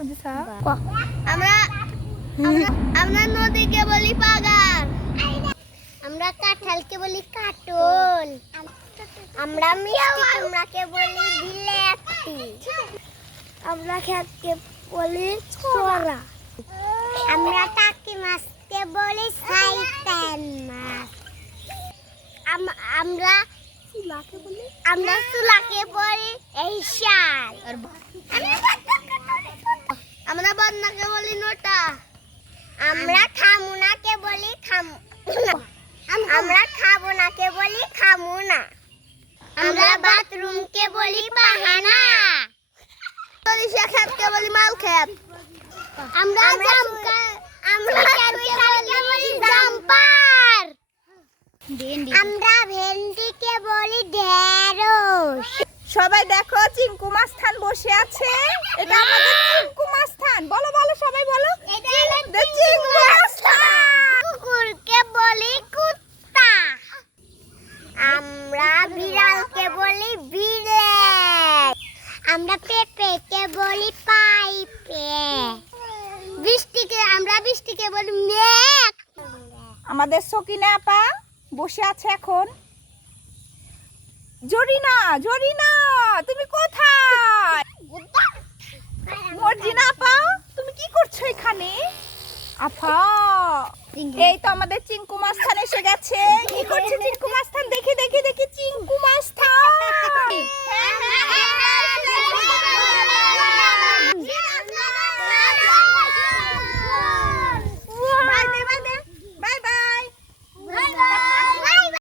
আমরা আমরা- আমরা নদীকে বলি পাগার আমরা কাঁঠালকে বলি কাটল আমরা মিষ্টি কুমড়াকে বলি বিলেতি আমরা খেতকে বলি ছড়া আমরা টাকি মাছকে বলি সাইতেন মাছ আমরা আমরা চুলাকে বলি এই শাল বন্যাকে বলি নোটা? আমরা খামুনাকে বলি খামু আমরা খাব নাকে বলি খামু না। আমরা বাথরুমকে বলি পাহানা সরিষা কে বলি মাল ক্ষেত আমরা আমরা খেতকে বলি জাম্পার আমরা ভেন্ডিকে বলি ঢেঁড়স সবাই দেখো চিঙ্কু মাস্থান বসে আছে। এটা আমাদের চিঙ্কু মাস্থান। বলো বলো সবাই বলো। চিঙ্কু মাস্থান। কুকুরকে বলি কুত্তা। আমরা বিড়ালকে বলি বিলেত আমরা পেঁপেকে বলি পাইপে। বৃষ্টিকে আমরা বৃষ্টিকে বলি মেঘ। আমাদের সকিনা আপা বসে আছে এখন। জরিনা জরিনা তুমি কোথায়? মর্জিনা আপা তুমি কি করছ এখানে? আফা এই তো আমাদের চিঙ্কু মাস্থান এসে গেছে। কি করছে চিঙ্কু মাস্থান